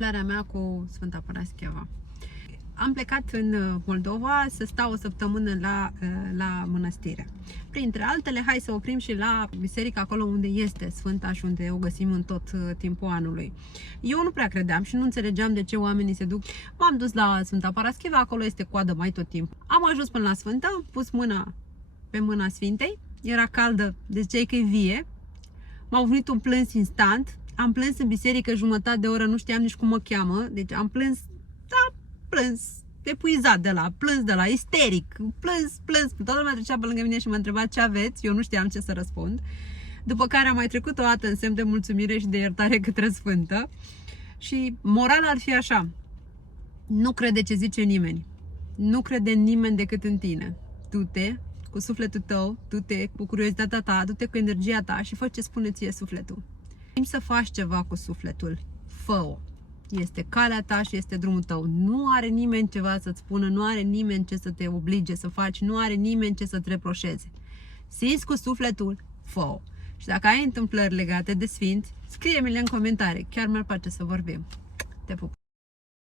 întâmplarea mea cu Sfânta Parascheva. Am plecat în Moldova să stau o săptămână la mănăstire. Printre altele, hai să oprim și la biserica, acolo unde este Sfânta și unde o găsim în tot timpul anului. Eu nu prea credeam și nu înțelegeam de ce oamenii se duc. M-am dus la Sfânta Parascheva, acolo este coadă mai tot timpul. Am ajuns până la Sfântă, am pus mâna pe mâna Sfintei, era caldă, deci ziceai că e vie. M-au venit un plâns instant, am plâns în biserică jumătate de oră, nu știam nici cum mă cheamă, deci am plâns, da, plâns, epuizat plâns de la, isteric, plâns, toată lumea trecea pe lângă mine și mă întreba ce aveți, eu nu știam ce să răspund. După care am mai trecut o dată în semn de mulțumire și de iertare către Sfântă și morala ar fi așa: nu crede ce zice nimeni, nu crede nimeni decât în tine, du-te cu sufletul tău, du-te cu curiozitatea ta, du-te cu energia ta și fă ce spune ție sufletul. Timp să faci ceva cu sufletul, fă-o. Este calea ta și este drumul tău. Nu are nimeni ceva să-ți spună, nu are nimeni ce să te oblige să faci, nu are nimeni ce să-ți reproșeze. Simți cu sufletul, fă-o. Și dacă ai întâmplări legate de sfinți, scrie-mi-le în comentarii. Chiar mi-ar place să vorbim. Te pup!